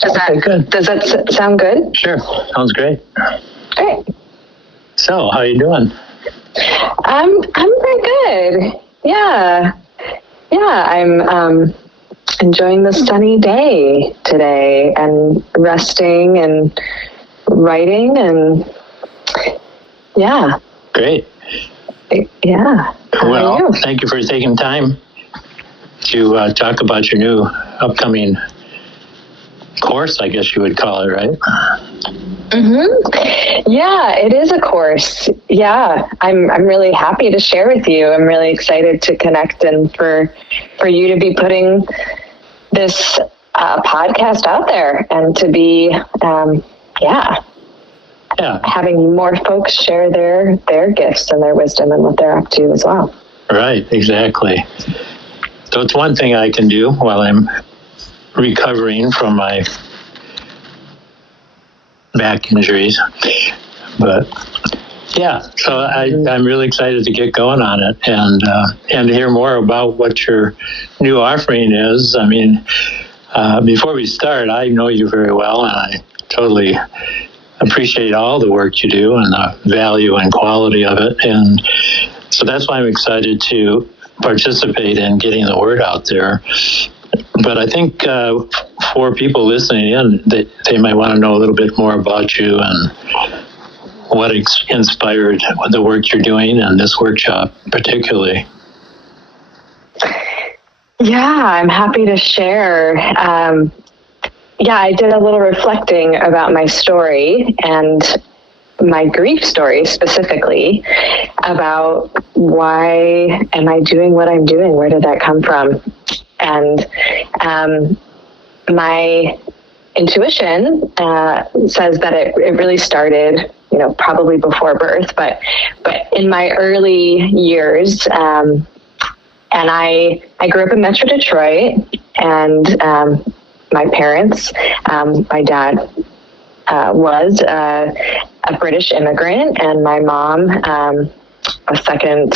Does that sound good? Sure. Sounds great. Great. So, how are you doing? I'm very good. Yeah. I'm enjoying the sunny day today and resting and writing and yeah. Great. Yeah. Well, thank you for taking time to talk about your new upcoming course, I guess you would call it, right? Mm-hmm. Yeah, it is a course. Yeah, I'm really happy to share with you. I'm really excited to connect and for you to be putting this podcast out there and to be, having more folks share their gifts and their wisdom and what they're up to as well. Right, exactly. So it's one thing I can do while I'm recovering from my back injuries. But yeah, so I'm really excited to get going on it and to hear more about what your new offering is. I mean, before we start, I know you very well, and I totally appreciate all the work you do and the value and quality of it. And so that's why I'm excited to participate in getting the word out there. But I think for people listening in, they might want to know a little bit more about you and what inspired the work you're doing and this workshop particularly. Yeah, I'm happy to share. I did a little reflecting about my story and my grief story specifically about why am I doing what I'm doing? Where did that come from? And my intuition says that it really started, probably before birth, but in my early years, and I grew up in Metro Detroit, and my parents, my dad was a British immigrant, and my mom, a second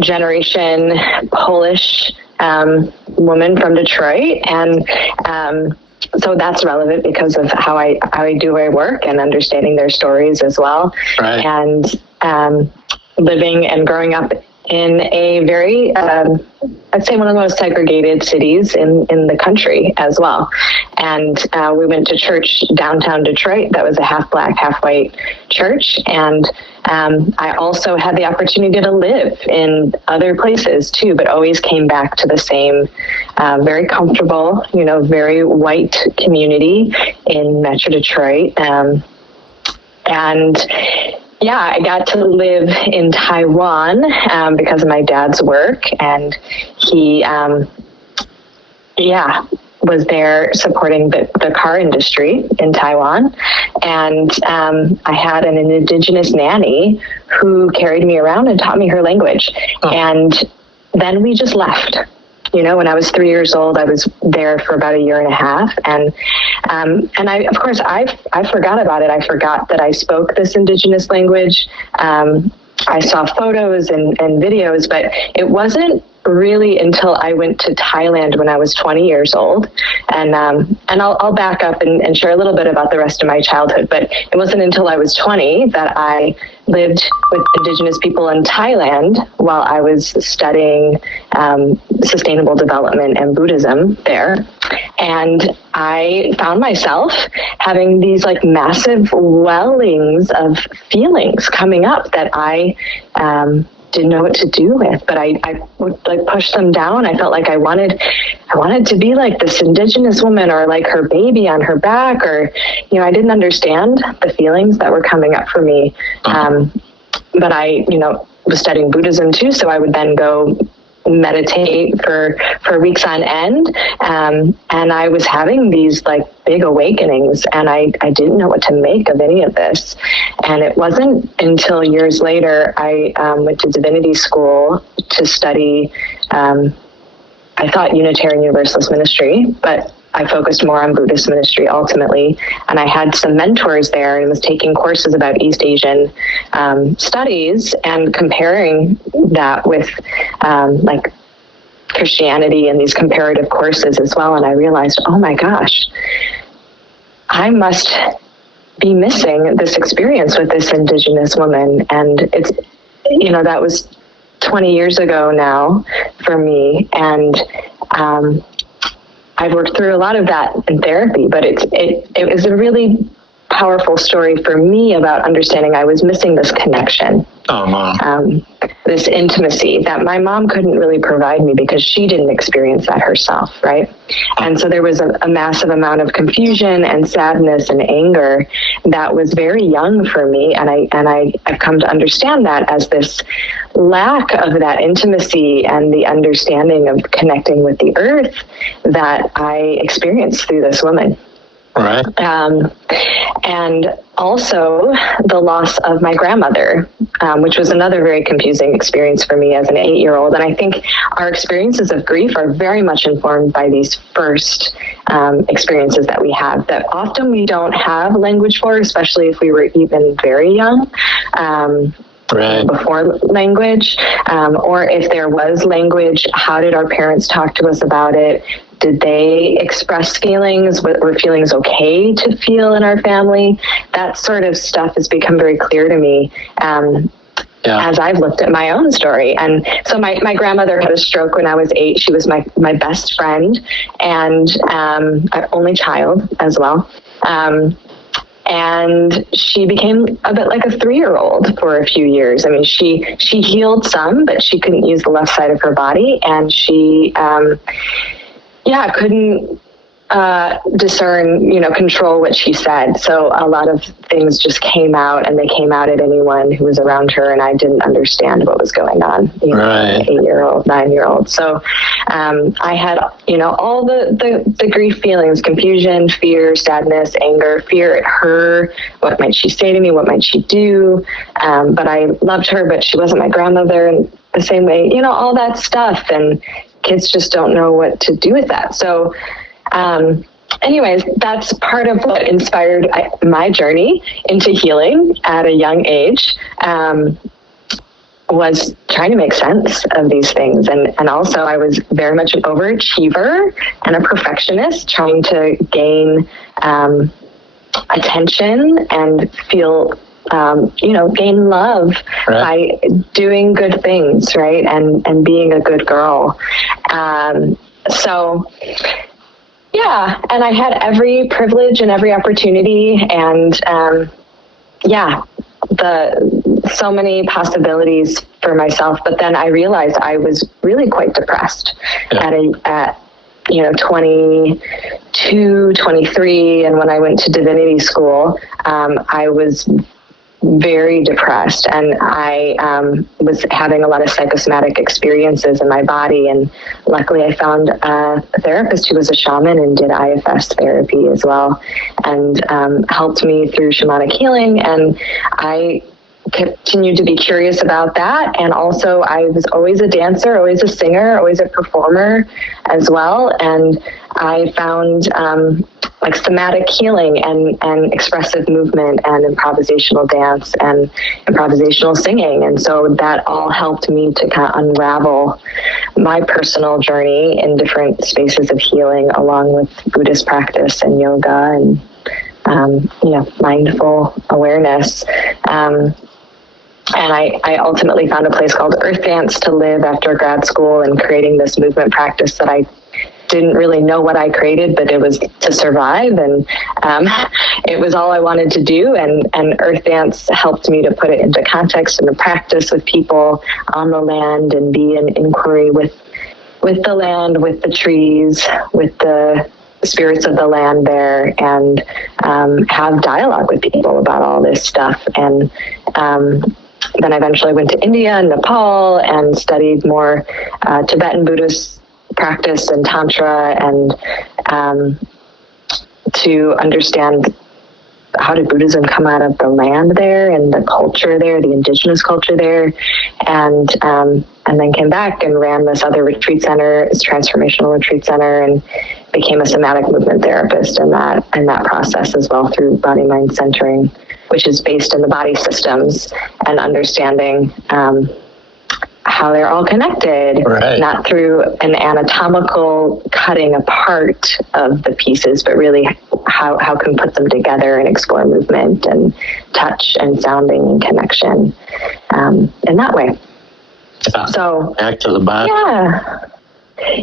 generation Polish woman from Detroit, and so that's relevant because of how I do my work and understanding their stories as well. Right. And living and growing up in a very, I'd say one of the most segregated cities in the country as well. And we went to church downtown Detroit that was a half black, half white church. And I also had the opportunity to live in other places too, but always came back to the same very comfortable, very white community in Metro Detroit. I got to live in Taiwan because of my dad's work, and he, was there supporting the car industry in Taiwan. And I had an indigenous nanny who carried me around and taught me her language. Oh. And then we just left. When I was 3 years old, I was there for about a year and a half. And I, of course, I forgot about it. I forgot that I spoke this indigenous language. I saw photos and videos, but it wasn't really until I went to Thailand when I was 20 years old. And I'll back up and share a little bit about the rest of my childhood, but it wasn't until I was 20 that I lived with indigenous people in Thailand while I was studying sustainable development and Buddhism there. And I found myself having these like massive wellings of feelings coming up that I didn't know what to do with, but I would like push them down. I felt like I wanted to be like this indigenous woman or like her baby on her back, or, I didn't understand the feelings that were coming up for me. But I, was studying Buddhism too. So I would then go meditate for weeks on end. And I was having these like big awakenings, and I didn't know what to make of any of this. And it wasn't until years later, I went to divinity school to study, I thought Unitarian Universalist ministry, but I focused more on Buddhist ministry ultimately. And I had some mentors there and was taking courses about East Asian studies and comparing that with like Christianity and these comparative courses as well. And I realized, oh my gosh, I must be missing this experience with this Indigenous woman. And it's, that was 20 years ago now for me. And I've worked through a lot of that in therapy, but it was a really powerful story for me about understanding I was missing this connection. Oh, wow. This intimacy that my mom couldn't really provide me because she didn't experience that herself, right? And so there was a massive amount of confusion and sadness and anger that was very young for me, and I've come to understand that as this lack of that intimacy and the understanding of connecting with the earth that I experienced through this woman. Right. And also the loss of my grandmother, which was another very confusing experience for me as an 8-year-old. And I think our experiences of grief are very much informed by these first experiences that we have that often we don't have language for, especially if we were even very young. Right. Before language, or if there was language, how did our parents talk to us about it? Did they express feelings? Were feelings okay to feel in our family? That sort of stuff has become very clear to me as I've looked at my own story. And so my grandmother had a stroke when I was 8. She was my best friend and only child as well. And she became a bit like a 3-year-old for a few years. I mean, she healed some, but she couldn't use the left side of her body, and she couldn't discern, control what she said. So a lot of things just came out, and they came out at anyone who was around her, and I didn't understand what was going on. Right. 8-year-old, 9-year-old. So I had, all the grief feelings: confusion, fear, sadness, anger, fear at her. What might she say to me? What might she do? But I loved her, but she wasn't my grandmother in the same way. All that stuff, and kids just don't know what to do with that. So anyways, that's part of what inspired my journey into healing at a young age, was trying to make sense of these things. And also I was very much an overachiever and a perfectionist, trying to gain attention and feel gain love by doing good things, right? And being a good girl. So and I had every privilege and every opportunity, and so many possibilities for myself. But then I realized I was really quite depressed at 22, 23. And when I went to divinity school, I was very depressed, and I was having a lot of psychosomatic experiences in my body. And luckily I found a therapist who was a shaman and did IFS therapy as well, and helped me through shamanic healing. And I continued to be curious about that. And also I was always a dancer, always a singer, always a performer as well. And I found like somatic healing and expressive movement and improvisational dance and improvisational singing. And so that all helped me to kind of unravel my personal journey in different spaces of healing, along with Buddhist practice and yoga and, mindful awareness. And I ultimately found a place called Earth Dance to live after grad school, and creating this movement practice that I didn't really know what I created, but it was to survive, and it was all I wanted to do. And Earth Dance helped me to put it into context and to practice with people on the land and be in inquiry with the land, with the trees, with the spirits of the land there, and have dialogue with people about all this stuff. And then I eventually went to India and Nepal and studied more Tibetan Buddhist practice and Tantra, and to understand how did Buddhism come out of the land there and the culture there, the indigenous culture there, and then came back and ran this other retreat center, this transformational retreat center, and became a somatic movement therapist in that process as well, through body-mind centering, which is based in the body systems and understanding how they're all connected, right. Not through an anatomical cutting apart of the pieces, but really how can put them together and explore movement and touch and sounding and connection in that way. So back to the body.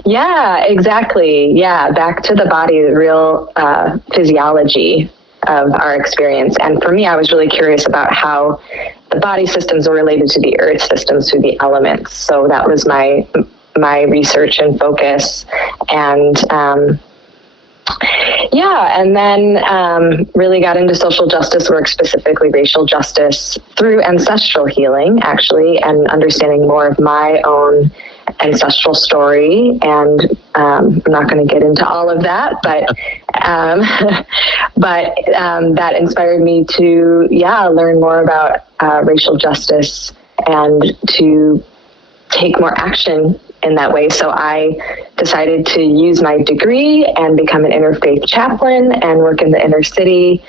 Yeah, exactly. Yeah, back to the body, the real physiology of our experience. And for me, I was really curious about how the body systems are related to the earth systems through the elements. So that was my research and focus. And and then really got into social justice work, specifically racial justice, through ancestral healing, actually, and understanding more of my own ancestral story. And I'm not going to get into all of that, but that inspired me to learn more about racial justice and to take more action in that way. So I decided to use my degree and become an interfaith chaplain and work in the inner city,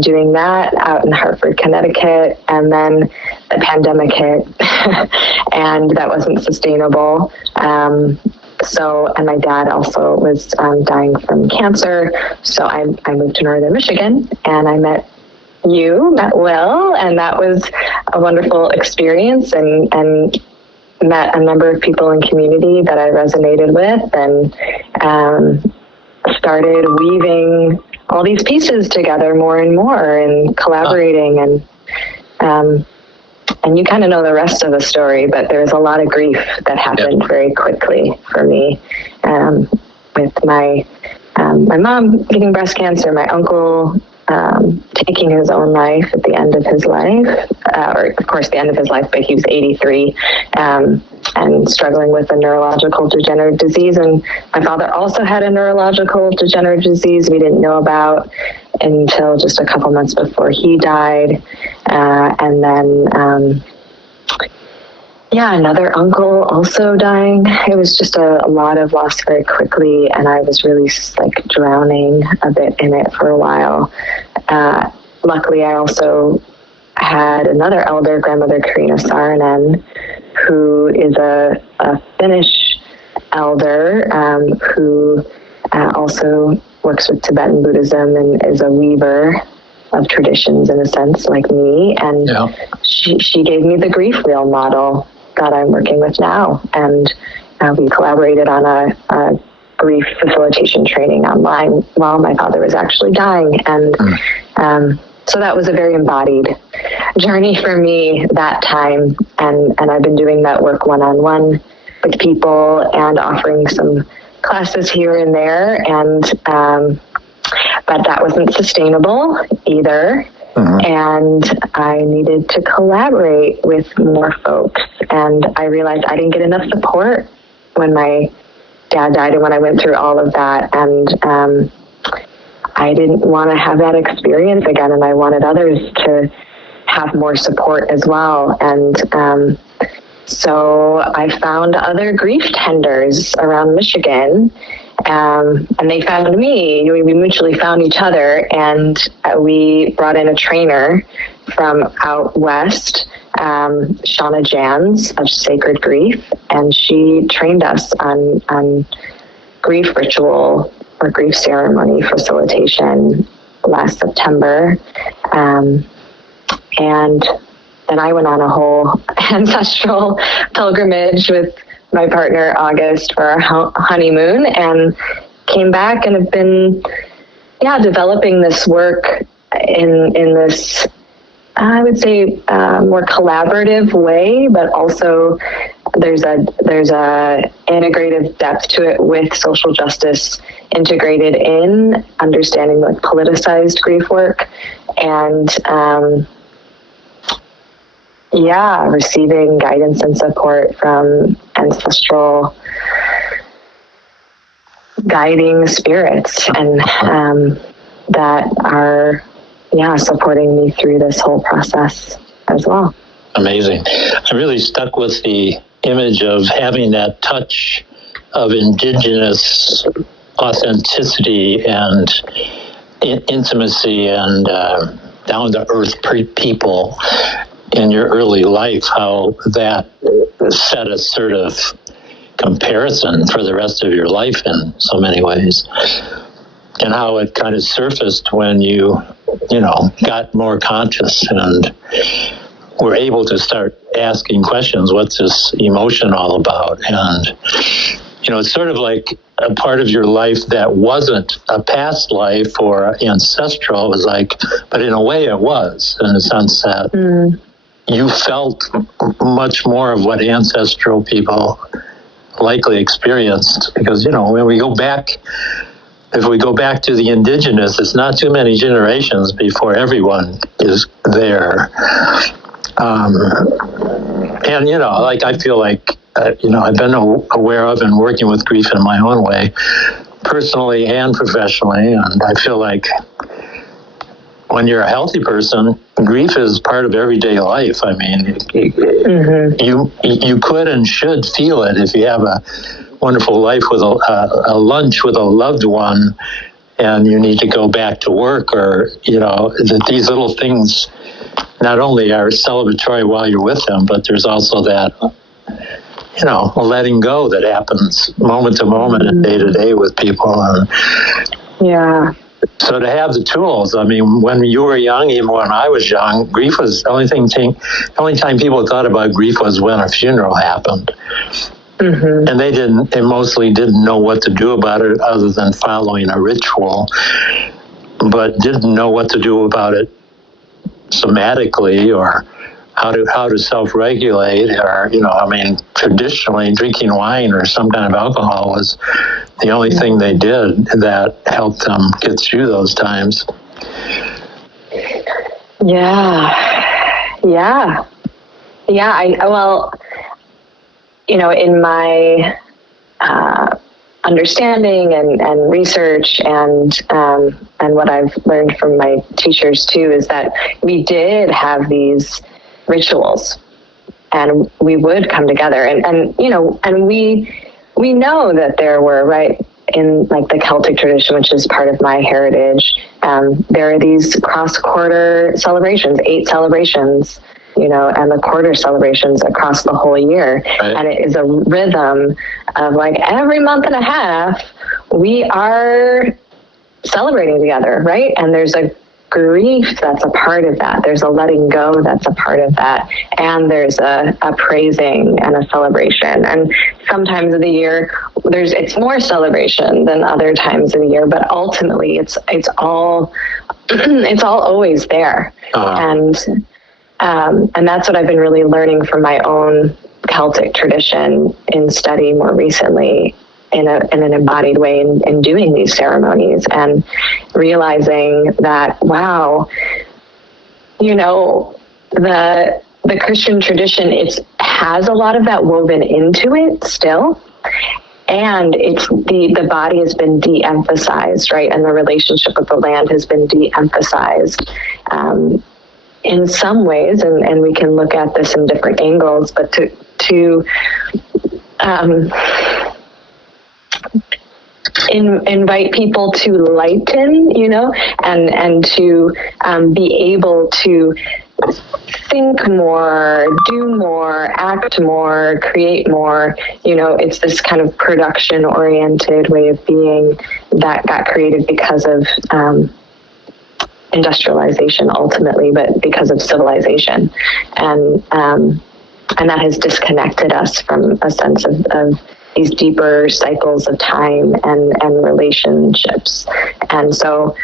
doing that out in Hartford, Connecticut. And then the pandemic hit and that wasn't sustainable. And my dad also was dying from cancer. So I moved to Northern Michigan and I met Will, and that was a wonderful experience, and met a number of people in community that I resonated with, and started weaving all these pieces together more and more and collaborating. And you kind of know the rest of the story, but there's a lot of grief that happened very quickly for me, with my mom getting breast cancer, my uncle taking his own life at the end of his life, or of course the end of his life, but he was 83, and struggling with a neurological degenerative disease. And my father also had a neurological degenerative disease we didn't know about until just a couple months before he died. And then, another uncle also dying. It was just a lot of loss very quickly, and I was really drowning a bit in it for a while. Luckily, I also had another elder, grandmother Karina Saarinen, who is a Finnish elder who also works with Tibetan Buddhism and is a weaver of traditions in a sense, like me. And she gave me the grief wheel model that I'm working with now. And we collaborated on a grief facilitation training online while my father was actually dying. And so that was a very embodied journey for me that time. And I've been doing that work one-on-one with people and offering some classes here and there. And but that wasn't sustainable either. And I needed to collaborate with more folks. And I realized I didn't get enough support when my dad died and when I went through all of that. And I didn't want to have that experience again. And I wanted others to have more support as well. And so I found other grief tenders around Michigan. And they found me. We mutually found each other, and we brought in a trainer from out west, Shauna Jans of Sacred Grief, and she trained us on grief ritual or grief ceremony facilitation last September. And then I went on a whole ancestral pilgrimage with my partner August for our honeymoon, and came back and have been developing this work in this, I would say, more collaborative way, but also there's a integrative depth to it with social justice integrated in understanding like politicized grief work, and receiving guidance and support from ancestral guiding spirits, and that are supporting me through this whole process as well. Amazing. I really stuck with the image of having that touch of indigenous authenticity and intimacy and down to earth people in your early life, how that set a sort of comparison for the rest of your life in so many ways, and how it kind of surfaced when you got more conscious and were able to start asking questions. What's this emotion all about? And it's sort of like a part of your life that wasn't a past life or ancestral. It was like, but in a way it was, in the sense that you felt much more of what ancestral people likely experienced. Because, when we go back, if we go back to the indigenous, it's not too many generations before everyone is there. And, I feel like, I've been aware of and working with grief in my own way, personally and professionally. And I feel like when you're a healthy person, grief is part of everyday life. I mean, you could and should feel it if you have a wonderful life with a lunch with a loved one, and you need to go back to work, or, that these little things not only are celebratory while you're with them, but there's also that, a letting go that happens moment to moment and day to day with people. And so to have the tools, I mean, when you were young, even when I was young, grief was the only time people thought about grief was when a funeral happened. And they mostly didn't know what to do about it other than following a ritual, but didn't know what to do about it somatically, or how to self-regulate, or, traditionally drinking wine or some kind of alcohol was the only thing they did that helped them get through those times. In my understanding and research and what I've learned from my teachers too, is that we did have these rituals, and we would come together, and we know that there were, right, in like the Celtic tradition, which is part of my heritage, there are these cross-quarter celebrations, 8 celebrations, and the quarter celebrations across the whole year. Right. And it is a rhythm of like every month and a half, we are celebrating together, right? And there's a grief that's a part of that. There's a letting go that's a part of that. And there's a praising and a celebration. And sometimes of the year, it's more celebration than other times of the year, but ultimately it's all it's all always there. And that's what I've been really learning from my own Celtic tradition in study more recently in an embodied way in doing these ceremonies, and realizing that, wow, the Christian tradition, it has a lot of that woven into it still. And it's the body has been de-emphasized, right? And the relationship with the land has been de-emphasized. In some ways, and we can look at this in different angles, but to invite people to lighten, and to be able to think more, do more, act more, create more. It's this kind of production-oriented way of being that got created because of industrialization ultimately, but because of civilization, and that has disconnected us from a sense of these deeper cycles of time and relationships. And so,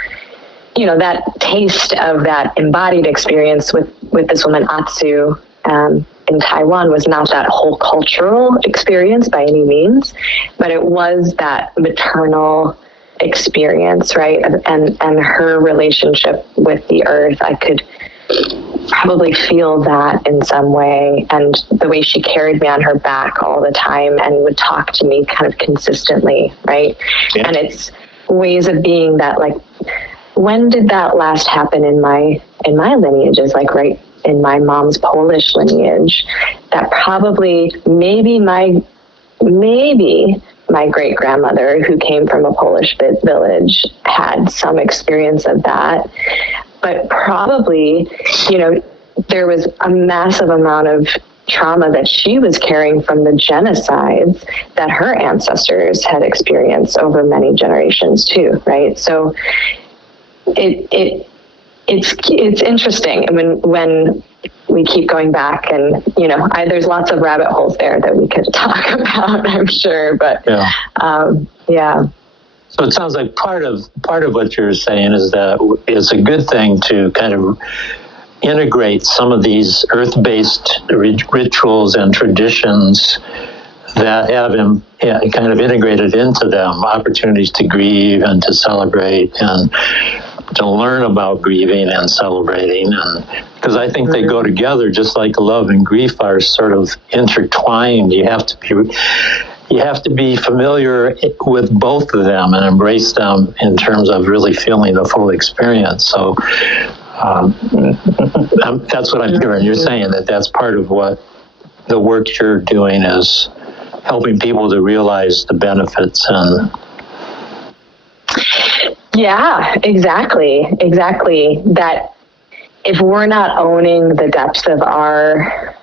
that taste of that embodied experience with this woman Atsu in Taiwan was not that whole cultural experience by any means, but it was that maternal experience, right? And her relationship with the earth. I could probably feel that in some way, and the way she carried me on her back all the time and would talk to me kind of consistently, right? Yeah. And it's ways of being that, like, when did that last happen in my lineage? Is like right in my mom's Polish lineage. That probably maybe my great-grandmother, who came from a Polish village, had some experience of that. But probably, there was a massive amount of trauma that she was carrying from the genocides that her ancestors had experienced over many generations too, right? So it's interesting when we keep going back, and there's lots of rabbit holes there that we could talk about, I'm sure, but yeah. So it sounds like part of what you're saying is that it's a good thing to kind of integrate some of these earth-based rituals and traditions that have kind of integrated into them opportunities to grieve and to celebrate and to learn about grieving and celebrating, and because I think they go together, just like love and grief are sort of intertwined. You have to be familiar with both of them and embrace them in terms of really feeling the full experience. So that's what I'm hearing. You're saying that's part of what the work you're doing is, helping people to realize the benefits. And yeah, exactly. That if we're not owning the depths of our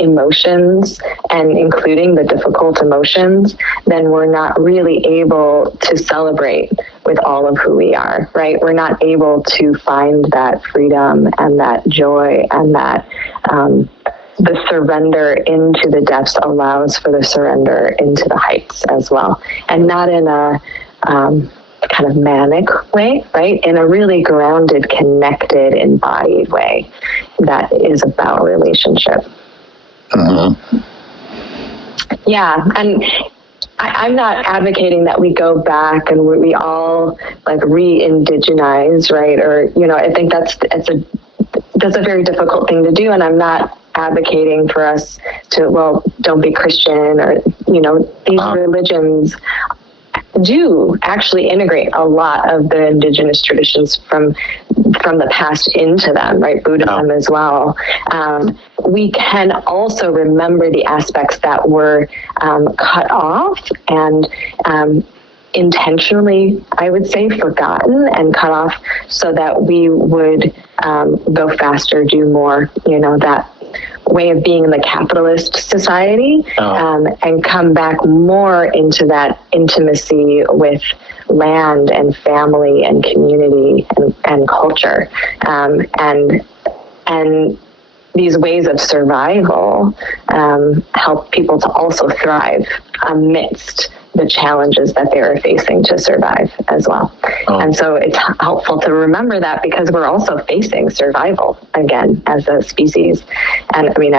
emotions and including the difficult emotions, then we're not really able to celebrate with all of who we are, right? We're not able to find that freedom and that joy, and that the surrender into the depths allows for the surrender into the heights as well. And not in a kind of manic way, right? In a really grounded, connected, embodied way that is about relationship. Yeah, and I'm not advocating that we go back and we all like re-indigenize, right? Or I think that's a very difficult thing to do, and I'm not advocating for us to don't be Christian, or these religions do actually integrate a lot of the indigenous traditions from the past into them, right? Buddhism as well. We can also remember the aspects that were cut off and intentionally, I would say, forgotten and cut off, so that we would go faster, do more, that way of being in the capitalist society, and come back more into that intimacy with land and family and community and culture, and these ways of survival help people to also thrive amidst the challenges that they are facing to survive as well. And so it's helpful to remember that, because we're also facing survival again as a species. And I mean,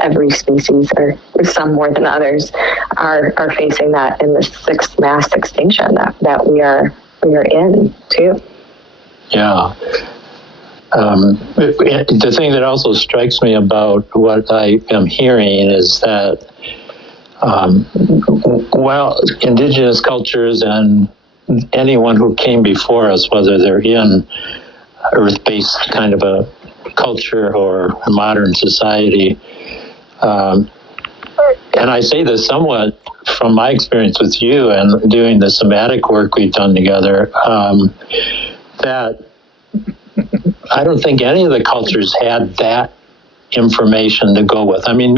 every species, or some more than others, are facing that in the sixth mass extinction that we are in too. Yeah. The thing that also strikes me about what I am hearing is that while indigenous cultures and anyone who came before us, whether they're in earth-based kind of a culture or a modern society, and I say this somewhat from my experience with you and doing the somatic work we've done together, that I don't think any of the cultures had that information to go with. I mean,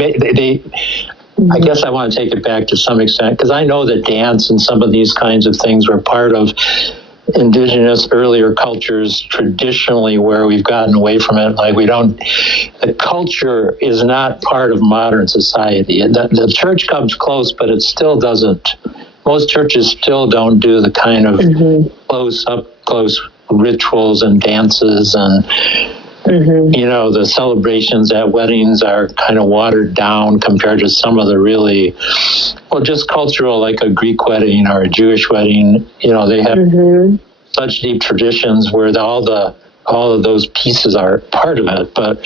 I guess I want to take it back to some extent, because I know that dance and some of these kinds of things were part of indigenous earlier cultures traditionally, where we've gotten away from it. Like the culture is not part of modern society. The church comes close, but it still doesn't. Most churches still don't do the kind of close rituals and dances, and the celebrations at weddings are kind of watered down compared to some of the really, just cultural, like a Greek wedding or a Jewish wedding. They have such deep traditions where all of those pieces are part of it. But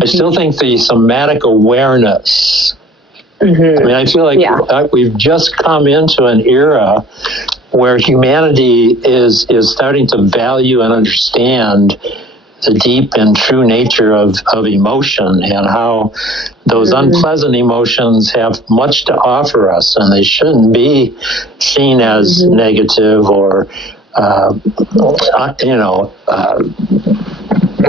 I still think the somatic awareness. I mean, I feel like we've just come into an era where humanity is starting to value and understand the deep and true nature of emotion, and how those unpleasant emotions have much to offer us, and they shouldn't be seen as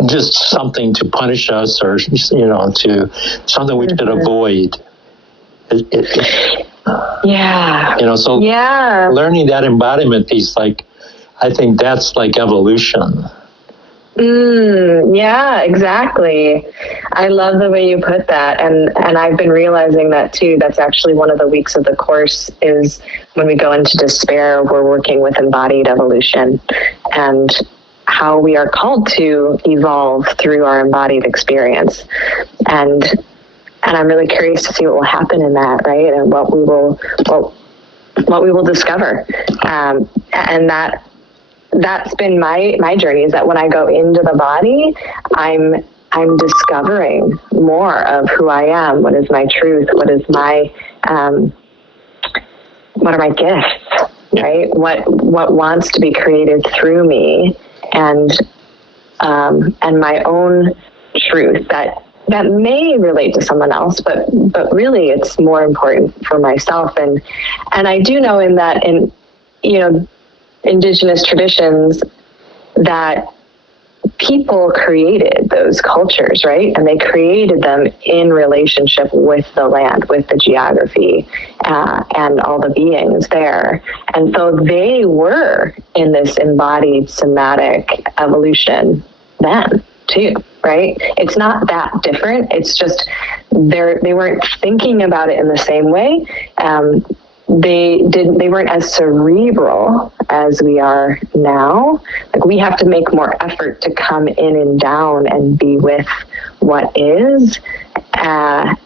just something to punish us, or to something we should avoid. So learning that embodiment piece, like, I think that's like evolution. Yeah, exactly. I love the way you put that. And I've been realizing that too. That's actually one of the weeks of the course, is when we go into despair, we're working with embodied evolution and how we are called to evolve through our embodied experience. And I'm really curious to see what will happen in that, right? And what we will discover. And that's been my journey, is that when I go into the body, I'm discovering more of who I am. What is my truth? What is my what are my gifts? Right? What wants to be created through me, and my own truth that may relate to someone else, but really it's more important for myself. And I do know in Indigenous traditions that people created those cultures, right? And they created them in relationship with the land, with the geography, and all the beings there. And so they were in this embodied somatic evolution then too, right? It's not that different. It's just they weren't thinking about it in the same way. They weren't as cerebral as we are now. Like, we have to make more effort to come in and down and be with what is, and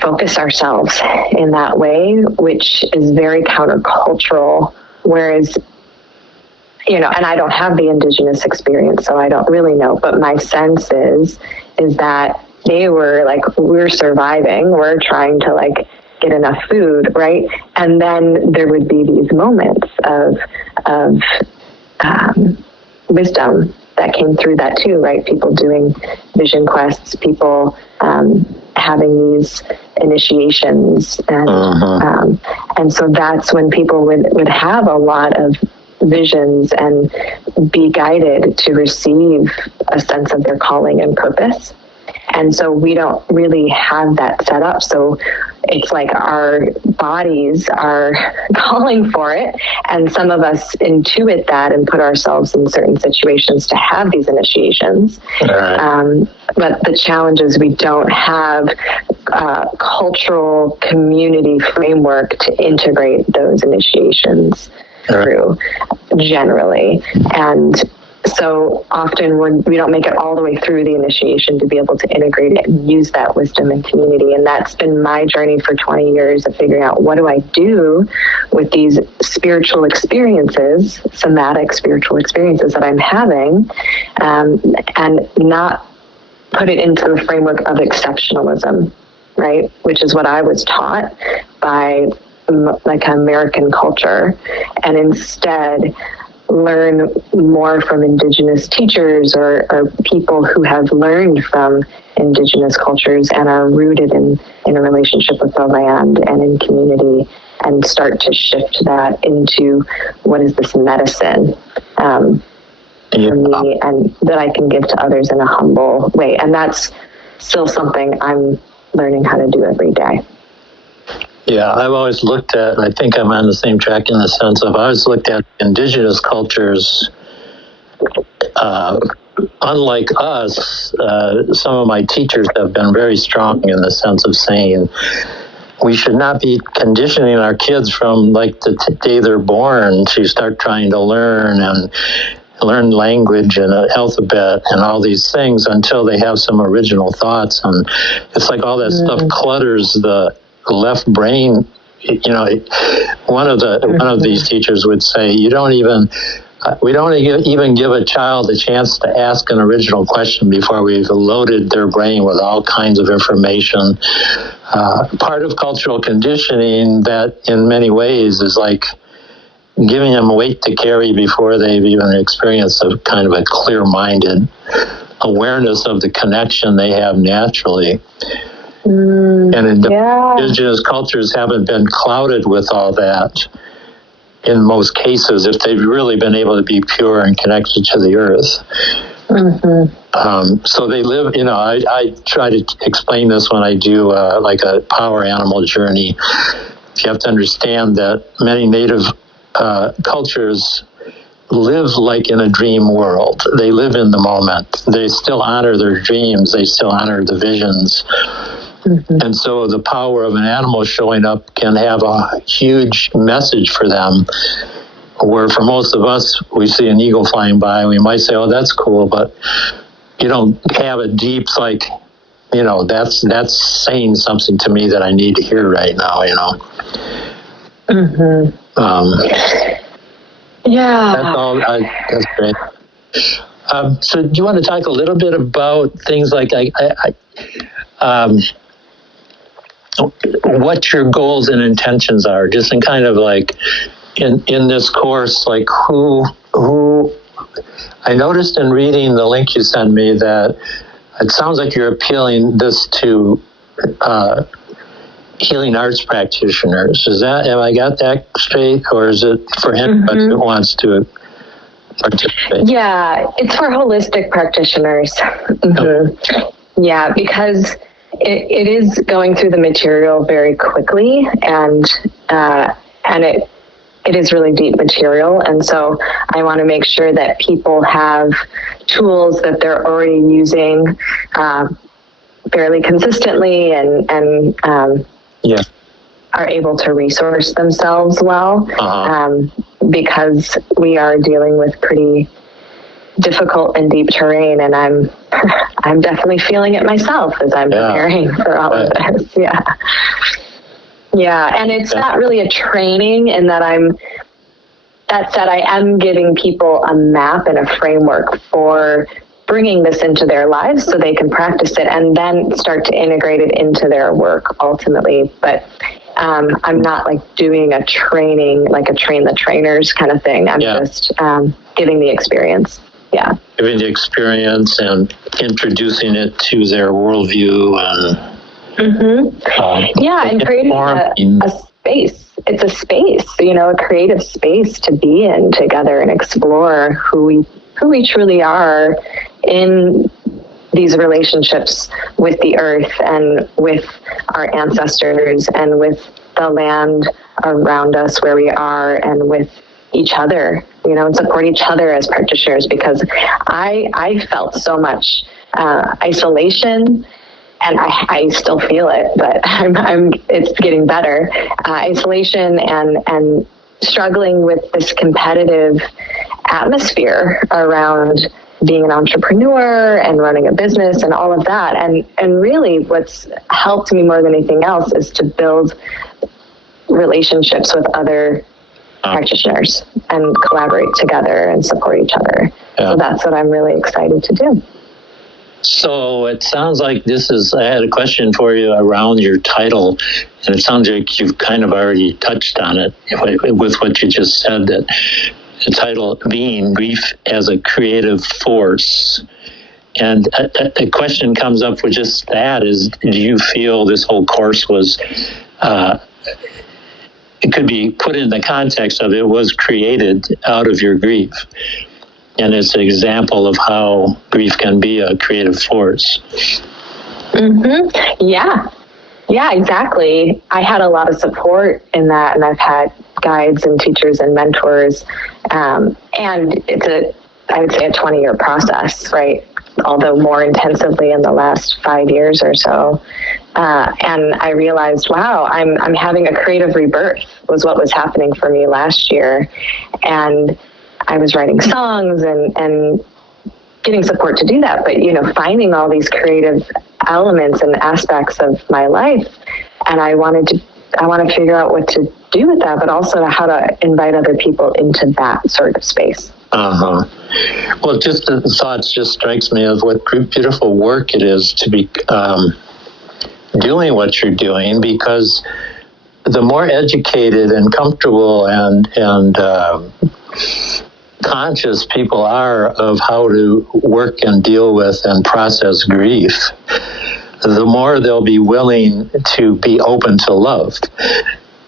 focus ourselves in that way, which is very countercultural. Whereas, and I don't have the Indigenous experience, so I don't really know, but my sense is that they were like, we're surviving, we're trying to like get enough food, right? And then there would be these moments of wisdom that came through that too, right? People doing vision quests, people having these initiations, and so that's when people would have a lot of visions and be guided to receive a sense of their calling and purpose. And so we don't really have that set up. So it's like our bodies are calling for it. And some of us intuit that and put ourselves in certain situations to have these initiations. Right. But the challenge is we don't have a cultural community framework to integrate those initiations through generally. And so often we don't make it all the way through the initiation to be able to integrate it and use that wisdom in community. And that's been my journey for 20 years of figuring out, what do I do with these spiritual experiences, somatic spiritual experiences that I'm having, and not put it into the framework of exceptionalism, right? Which is what I was taught by like American culture, and instead learn more from Indigenous teachers or people who have learned from Indigenous cultures and are rooted in a relationship with the land and in community, and start to shift that into what is this medicine for me, and that I can give to others in a humble way. And that's still something I'm learning how to do every day. Yeah, I've always looked at, I think I'm on the same track in the sense of, I always looked at Indigenous cultures, unlike us, some of my teachers have been very strong in the sense of saying, we should not be conditioning our kids from like the day they're born to start trying to learn language and an alphabet and all these things until they have some original thoughts. And it's like all that stuff clutters the left brain. One of these teachers would say, we don't even give a child a chance to ask an original question before we've loaded their brain with all kinds of information. Part of cultural conditioning that in many ways is like giving them weight to carry before they've even experienced a kind of a clear-minded awareness of the connection they have naturally. And Indigenous cultures haven't been clouded with all that. in most cases, if they've really been able to be pure and connected to the earth. So they live, I try to explain this when I do like a power animal journey. You have to understand that many native cultures live like in a dream world. They live in the moment. They still honor their dreams. They still honor the visions. And so the power of an animal showing up can have a huge message for them, where for most of us, we see an eagle flying by, we might say, oh, that's cool, but you don't have a deep, like, that's saying something to me that I need to hear right now, Yeah. That's all. That's great. So do you want to talk a little bit about things like what your goals and intentions are, just in kind of like in this course, like who I noticed in reading the link you sent me that it sounds like you're appealing this to healing arts practitioners. Have I got that straight, or is it for anybody who wants to participate? Yeah, it's for holistic practitioners. Yeah, because it is going through the material very quickly, and it is really deep material, and so I want to make sure that people have tools that they're already using fairly consistently and are able to resource themselves well, because we are dealing with pretty difficult and deep terrain, and I'm definitely feeling it myself as I'm preparing for all of this. Yeah, and it's not really a training in that that said, I am giving people a map and a framework for bringing this into their lives so they can practice it and then start to integrate it into their work ultimately. But I'm not like doing a training, like a train the trainers kind of thing. I'm just giving the experience. Yeah. Giving the experience and introducing it to their worldview and and creating a space. It's a space, a creative space to be in together and explore who we truly are in these relationships with the earth and with our ancestors and with the land around us where we are and with each other, and support each other as practitioners, because I felt so much isolation. And I still feel it, but it's getting better. Isolation and struggling with this competitive atmosphere around being an entrepreneur and running a business and all of that. And really what's helped me more than anything else is to build relationships with other practitioners and collaborate together and support each other. So that's what I'm really excited to do. So it sounds like I had a question for you around your title, and it sounds like you've kind of already touched on it with what you just said, that the title being Grief as a Creative Force. And a question comes up with just that is, do you feel this whole course was, it could be put in the context of it was created out of your grief? And it's an example of how grief can be a creative force. Yeah, exactly. I had a lot of support in that, and I've had guides and teachers and mentors. And it's I would say a 20-year process, right? Although more intensively in the last 5 years or so. And I realized, wow, I'm having a creative rebirth was what was happening for me last year. And I was writing songs and getting support to do that, but finding all these creative elements and aspects of my life, and I want to figure out what to do with that, but also how to invite other people into that sort of space. Well, just the thoughts just strikes me of what beautiful work it is to be doing what you're doing, because the more educated and comfortable and conscious people are of how to work and deal with and process grief, the more they'll be willing to be open to love.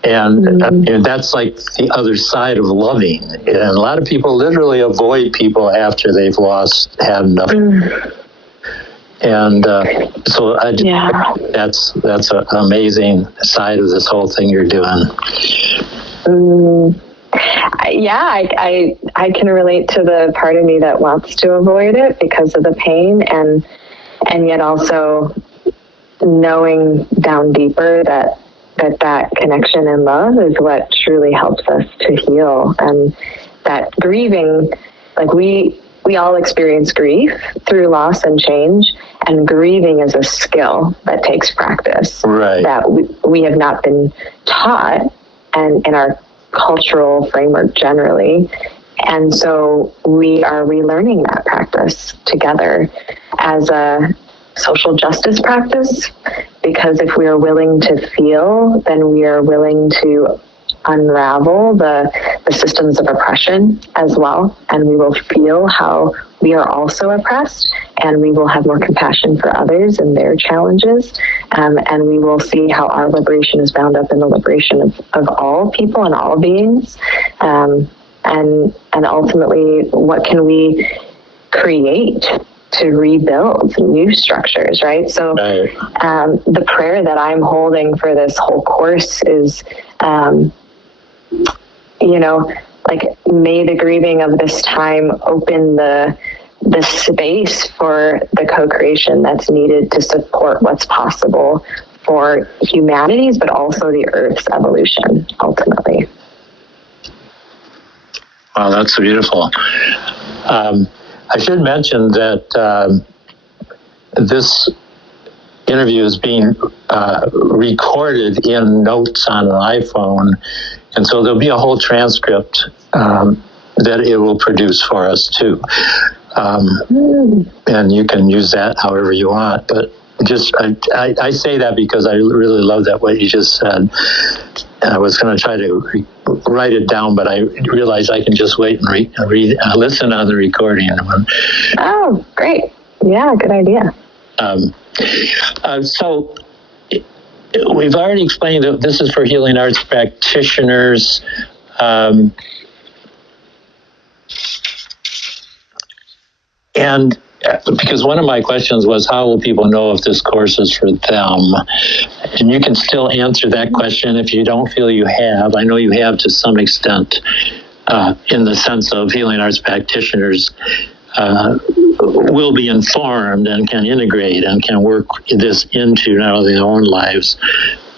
And that's like the other side of loving. And a lot of people literally avoid people after they've had enough. And so that's an amazing side of this whole thing you're doing. I can relate to the part of me that wants to avoid it because of the pain, and yet also knowing down deeper that connection and love is what truly helps us to heal. And that grieving, like we all experience grief through loss and change, and grieving is a skill that takes practice, right, that we have not been taught and in our cultural framework generally. And so we are relearning that practice together as a social justice practice, because if we are willing to feel, then we are willing to unravel the systems of oppression as well, and we will feel how we are also oppressed, and we will have more compassion for others and their challenges, and we will see how our liberation is bound up in the liberation of all people and all beings, and ultimately what can we create to rebuild new structures, right? So the prayer that I'm holding for this whole course is, like, may the grieving of this time open the space for the co-creation that's needed to support what's possible for humanity's, but also the Earth's evolution, ultimately. Wow, that's beautiful. I should mention that this interview is being recorded in notes on an iPhone, and so there'll be a whole transcript that it will produce for us too. And you can use that however you want, but I say that because I really love that what you just said. And I was going to try to write it down, but I realized I can just wait and listen on the recording. Oh, great. Yeah, good idea. So we've already explained that this is for healing arts practitioners. And because one of my questions was, how will people know if this course is for them? And you can still answer that question if you don't feel you have. I know you have to some extent, in the sense of healing arts practitioners will be informed and can integrate and can work this into not only their own lives,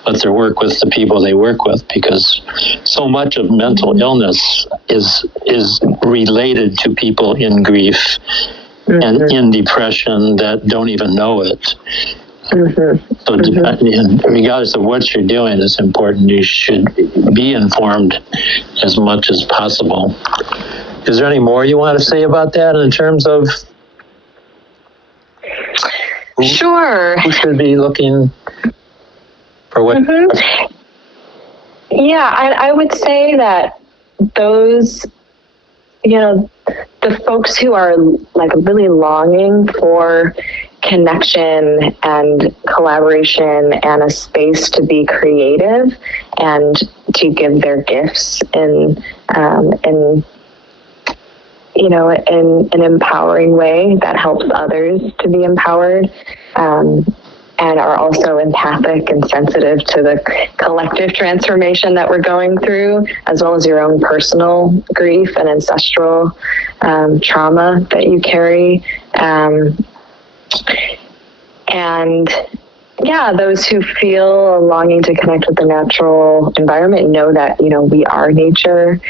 but their work with the people they work with, because so much of mental illness is related to people in grief and in depression that don't even know it. So regardless of what you're doing, it's important you should be informed as much as possible. Is there any more you want to say about that in terms of Sure. who should be looking for what? Yeah, I would say that those, the folks who are like really longing for connection and collaboration and a space to be creative and to give their gifts in an empowering way that helps others to be empowered, and are also empathic and sensitive to the collective transformation that we're going through, as well as your own personal grief and ancestral trauma that you carry. And yeah, those who feel a longing to connect with the natural environment know that, we are nature,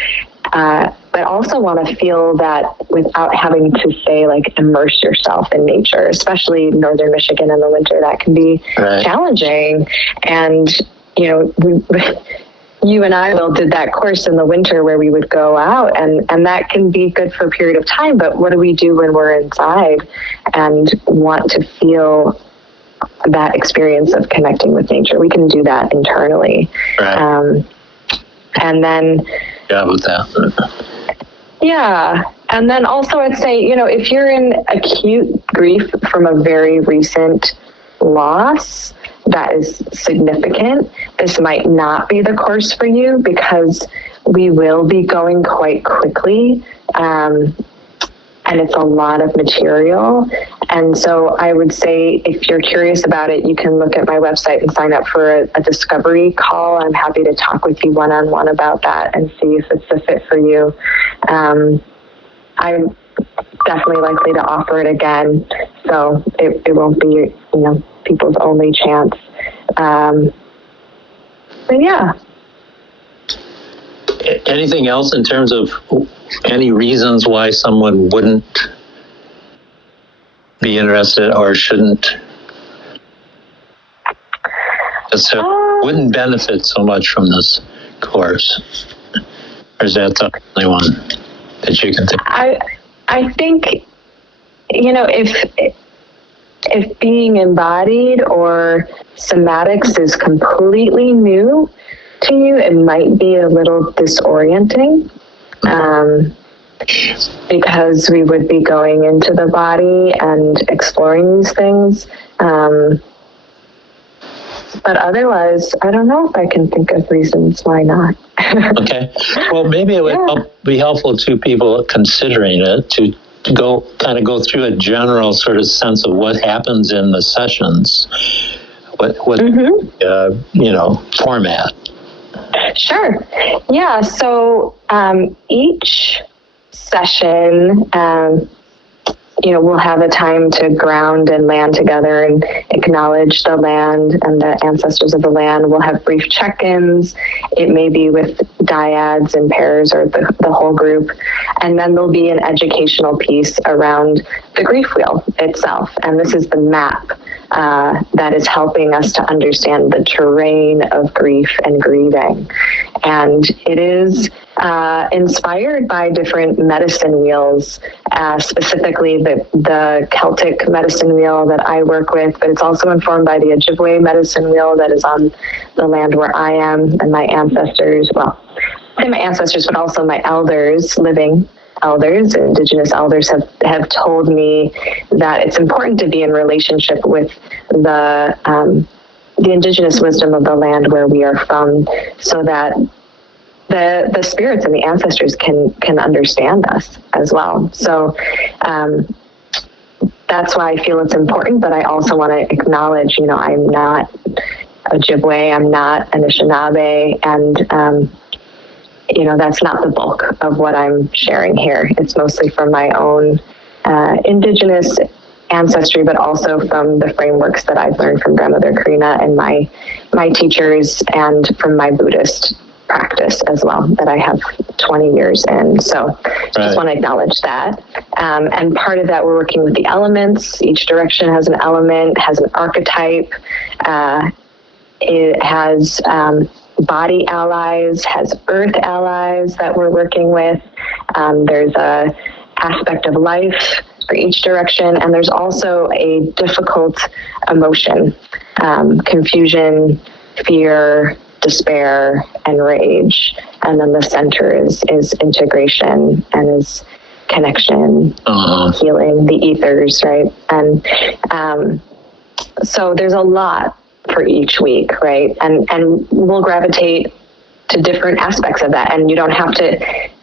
but also want to feel that without having to say, like, immerse yourself in nature, especially northern Michigan in the winter. That can be challenging. And, you and I, Will, did that course in the winter where we would go out, and that can be good for a period of time. But what do we do when we're inside and want to feel that experience of connecting with nature? We can do that internally. And then... Yeah, with that. Yeah. And then also I'd say, if you're in acute grief from a very recent loss that is significant, this might not be the course for you, because we will be going quite quickly. And it's a lot of material. And so I would say, if you're curious about it, you can look at my website and sign up for a discovery call. I'm happy to talk with you one-on-one about that and see if it's a fit for you. I'm definitely likely to offer it again, so it won't be, people's only chance. But yeah. Anything else in terms of any reasons why someone wouldn't be interested or shouldn't? Wouldn't benefit so much from this course? Or is that the only one that you can think of? I think, if being embodied or somatics is completely new to you, it might be a little disorienting, because we would be going into the body and exploring these things. But otherwise, I don't know if I can think of reasons why not. Okay. Well, maybe it would be helpful to people considering it to go through a general sort of sense of what happens in the sessions, what format. Sure. Yeah. So each session, we'll have a time to ground and land together and acknowledge the land and the ancestors of the land. We'll have brief check-ins. It may be with dyads and pairs or the whole group. And then there'll be an educational piece around the grief wheel itself. And this is the map that is helping us to understand the terrain of grief and grieving. And it is inspired by different medicine wheels, specifically the Celtic medicine wheel that I work with, but it's also informed by the Ojibwe medicine wheel that is on the land where I am, and my ancestors, but also my elders, living elders, Indigenous elders have told me that it's important to be in relationship with the Indigenous wisdom of the land where we are from, so that the spirits and the ancestors can understand us as well. So that's why I feel it's important, but I also want to acknowledge, I'm not Ojibwe, I'm not Anishinaabe, and that's not the bulk of what I'm sharing here. It's mostly from my own Indigenous ancestry, but also from the frameworks that I've learned from Grandmother Karina and my teachers, and from my Buddhist practice as well, that I have 20 years in. So just want to acknowledge that. And part of that, we're working with the elements. Each direction has an element, has an archetype. It has body allies, has earth allies that we're working with. There's a aspect of life for each direction, and there's also a difficult emotion, confusion, fear, despair, and rage. And then the center is integration and is connection, healing, the ethers, right? And so there's a lot for each week, right? And we'll gravitate to different aspects of that, and you don't have to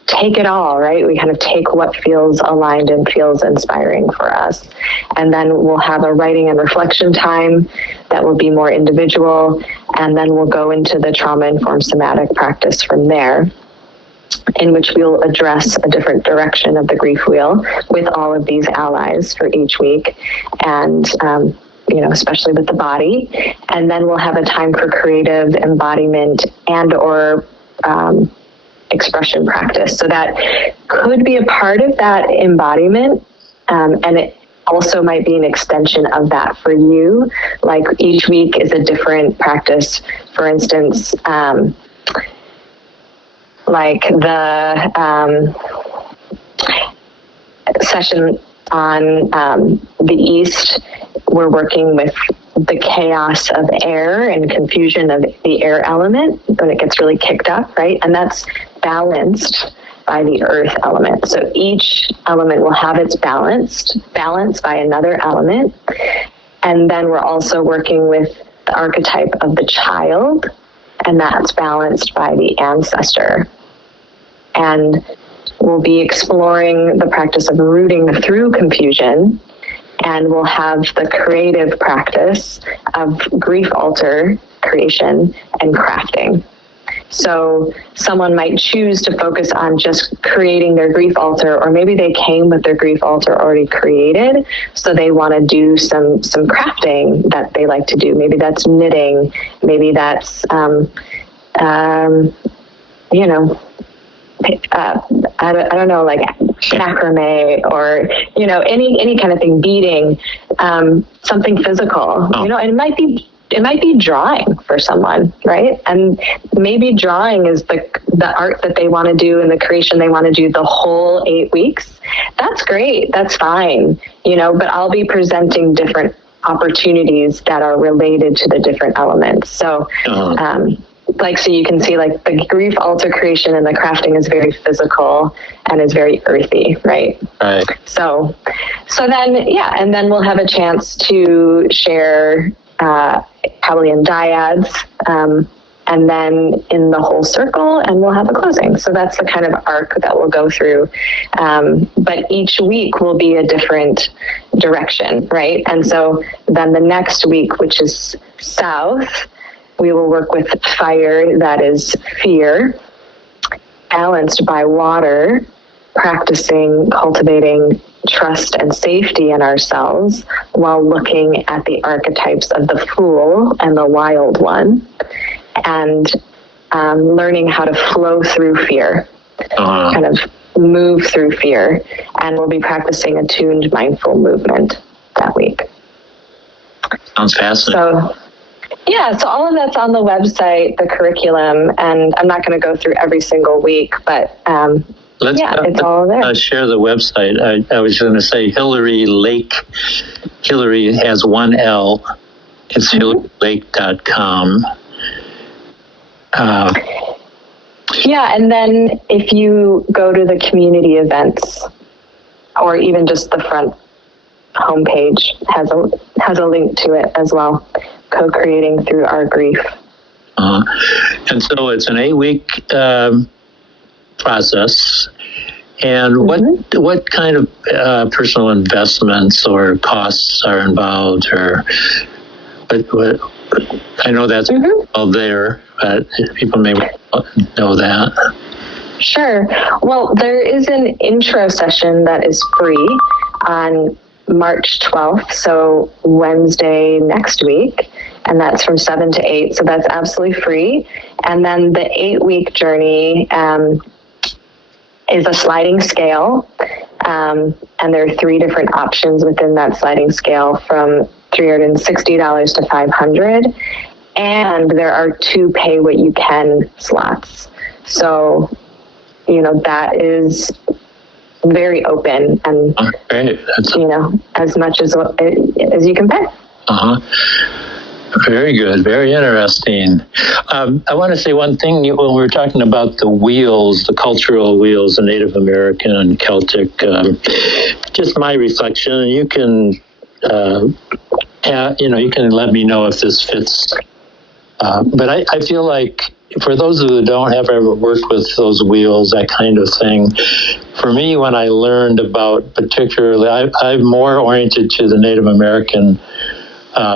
take it all, right? We kind of take what feels aligned and feels inspiring for us. And then we'll have a writing and reflection time that will be more individual, and then we'll go into the trauma-informed somatic practice from there, in which we'll address a different direction of the grief wheel with all of these allies for each week, and especially with the body. And then we'll have a time for creative embodiment and or expression practice. So that could be a part of that embodiment, and it also might be an extension of that for you. Like each week is a different practice. For instance, like the session on the East, we're working with the chaos of air and confusion of the air element when it gets really kicked up, right? And that's balanced by the earth element. So each element will have its balanced by another element. And then we're also working with the archetype of the child and that's balanced by the ancestor. And we'll be exploring the practice of rooting through confusion, and we'll have the creative practice of grief altar creation and crafting. So someone might choose to focus on just creating their grief altar, or maybe they came with their grief altar already created, so they want to do some crafting that they like to do. Maybe that's knitting, maybe that's I don't know, like macrame, or any kind of thing, beading, something physical. And it might be drawing for someone, right? And maybe drawing is the art that they want to do and the creation they want to do the whole 8 weeks. That's great. That's fine. But I'll be presenting different opportunities that are related to the different elements. So, so you can see, like, the grief altar creation and the crafting is very physical and is very earthy, right? Right. So then, and then we'll have a chance to share probably in dyads, and then in the whole circle, and we'll have a closing. So that's the kind of arc that we'll go through. But each week will be a different direction, right? And so then the next week, which is south, we will work with fire, that is fear, balanced by water, practicing cultivating trust and safety in ourselves while looking at the archetypes of the fool and the wild one, and learning how to flow through fear, kind of move through fear. And we'll be practicing attuned mindful movement that week. Sounds fascinating. So all of that's on the website, the curriculum, and I'm not going to go through every single week, but it's all there. Share the website. I was going to say Hilary Lake. Hilary has one L. It's hillarylake.com. And then if you go to the community events, or even just the front homepage has a link to it as well. Co-creating through our grief. And so it's an 8-week process. And what kind of personal investments or costs are involved, or what I know that's all there, but people may know that. Sure. Well, there is an intro session that is free on March 12th, so Wednesday next week, and that's from 7 to 8, so that's absolutely free. And then the 8-week journey is a sliding scale, and there are 3 different options within that sliding scale, from $360 to $500, and there are 2 pay what you can slots. So, that is very open, and as much as you can pay. Very good, very interesting. I want to say one thing. When we were talking about the wheels, the cultural wheels, the Native American and Celtic, just my reflection, and you can you can let me know if this fits. But I feel like, for those who don't have ever worked with those wheels, that kind of thing, for me, when I learned about, particularly, I'm more oriented to the Native American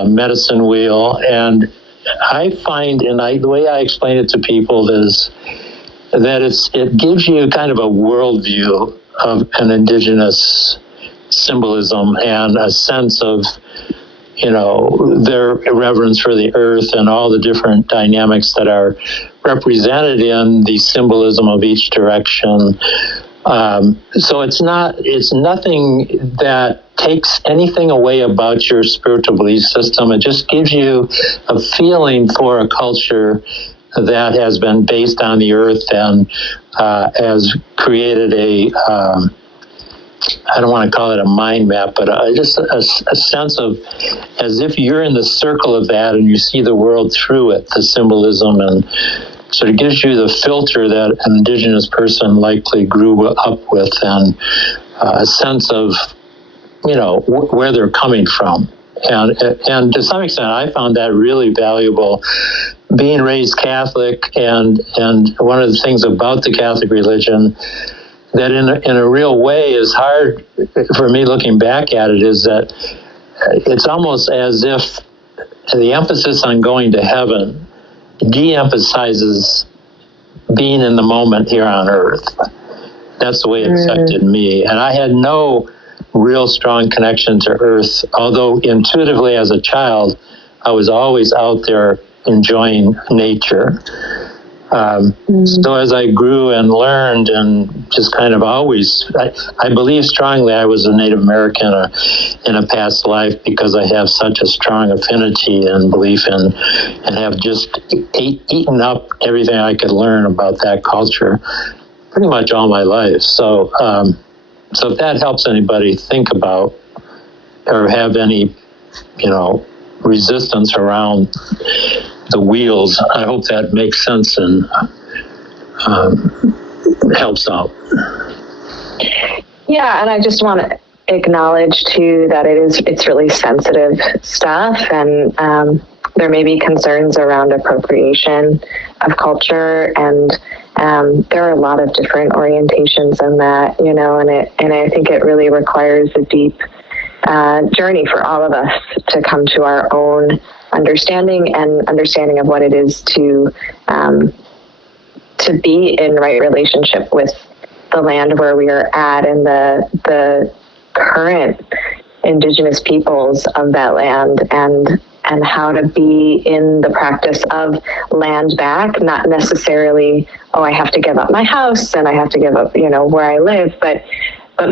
medicine wheel, and I find, the way I explain it to people is that it gives you kind of a worldview of an indigenous symbolism and a sense of their reverence for the earth and all the different dynamics that are represented in the symbolism of each direction. So it's nothing that takes anything away about your spiritual belief system. It just gives you a feeling for a culture that has been based on the earth and has created I don't want to call it a mind map, but just a sense of, as if you're in the circle of that and you see the world through it, the symbolism, and so it gives you the filter that an indigenous person likely grew up with, and a sense of, where they're coming from. And to some extent, I found that really valuable being raised Catholic, and one of the things about the Catholic religion that in a real way is hard for me looking back at it is that it's almost as if the emphasis on going to heaven de-emphasizes being in the moment here on earth. That's the way it affected me. And I had no real strong connection to earth, although intuitively as a child, I was always out there enjoying nature. So as I grew and learned and just kind of always, I believe strongly I was a Native American in a past life because I have such a strong affinity and belief in, and have just eaten up everything I could learn about that culture pretty much all my life. So, so if that helps anybody think about or have any, resistance around the wheels, I hope that makes sense and helps out. Yeah, and I just want to acknowledge too that it's really sensitive stuff, and there may be concerns around appropriation of culture, and there are a lot of different orientations in that, and I think it really requires a deep journey for all of us to come to our own understanding of what it is to be in right relationship with the land where we are at and the current indigenous peoples of that land, and how to be in the practice of land back, not necessarily, I have to give up my house and I have to give up, where I live, but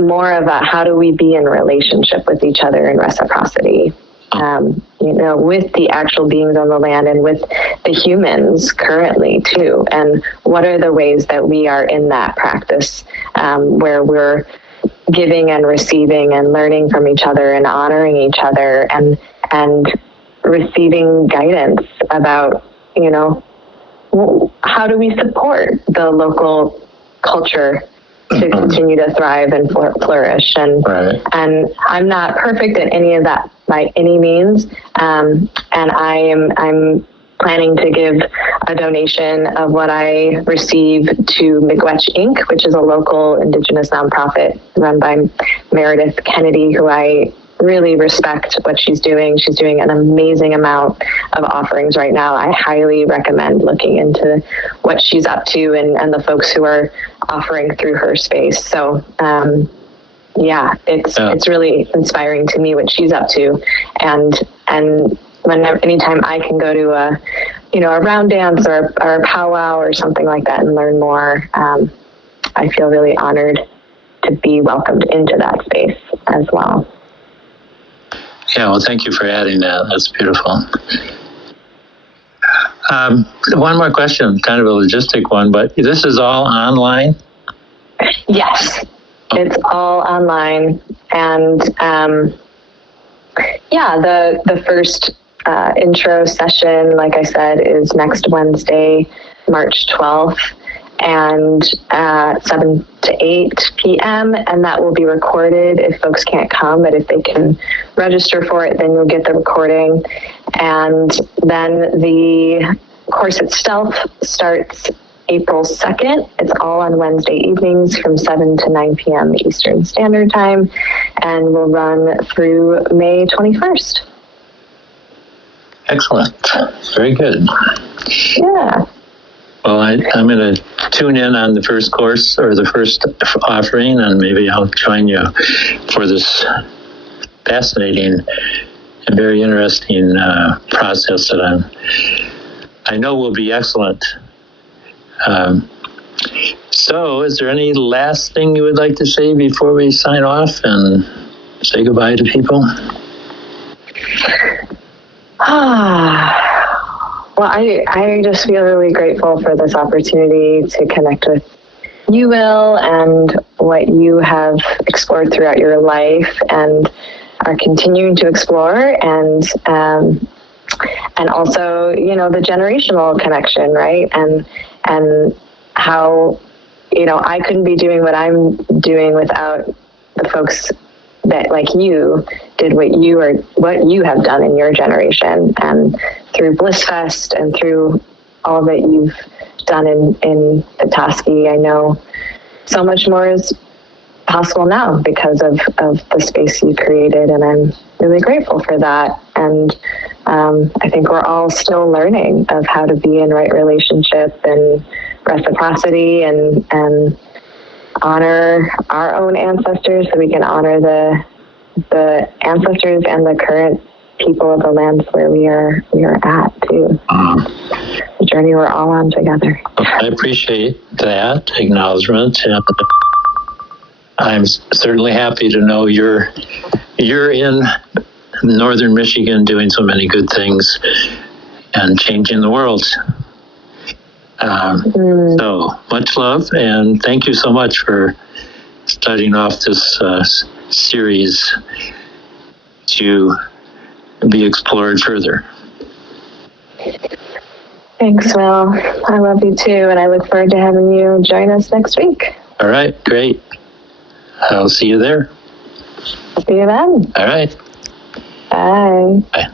more about how do we be in relationship with each other in reciprocity, with the actual beings on the land and with the humans currently too. And what are the ways that we are in that practice where we're giving and receiving and learning from each other and honoring each other and receiving guidance about, how do we support the local culture to continue to thrive and flourish. And I'm not perfect at any of that by any means. And I'm planning to give a donation of what I receive to Miigwech Inc., which is a local indigenous nonprofit run by Meredith Kennedy, who I really respect what she's doing. She's doing an amazing amount of offerings right now. I highly recommend looking into what she's up to and the folks who are offering through her space. So, it's really inspiring to me what she's up to. And anytime I can go to a round dance or a powwow or something like that and learn more, I feel really honored to be welcomed into that space as well. Yeah, well, thank you for adding that. That's beautiful. One more question, kind of a logistic one, but this is all online? Yes, it's all online. And the first intro session, like I said, is next Wednesday, March 12th. And 7 to 8 p.m. And that will be recorded if folks can't come, but if they can register for it, then you'll get the recording. And then the course itself starts April 2nd. It's all on Wednesday evenings from 7 to 9 p.m. Eastern Standard Time, and will run through May 21st. Excellent. Very good. Yeah. Well, I'm going to tune in on the first course or the first offering, and maybe I'll join you for this fascinating and very interesting process that I know will be excellent. So is there any last thing you would like to say before we sign off and say goodbye to people? Well, I just feel really grateful for this opportunity to connect with you, Will, and what you have explored throughout your life and are continuing to explore, and also, the generational connection, right? And how, I couldn't be doing what I'm doing without the folks that, like you, did what you have done in your generation, and through Bliss Fest and through all that you've done in Petoskey. I know so much more is possible now because of the space you created, and I'm really grateful for that. And I think we're all still learning of how to be in right relationship and reciprocity, and honor our own ancestors so we can honor the ancestors and the current people of the lands where we are at too. The journey we're all on together. I appreciate that acknowledgement, and I'm certainly happy to know you're in northern Michigan doing so many good things and changing the world. So much love, and thank you so much for starting off this series to be explored further. Thanks, Will. I love you too, and I look forward to having you join us next week. All right, great. I'll see you there. See you then. All right. Bye. Bye.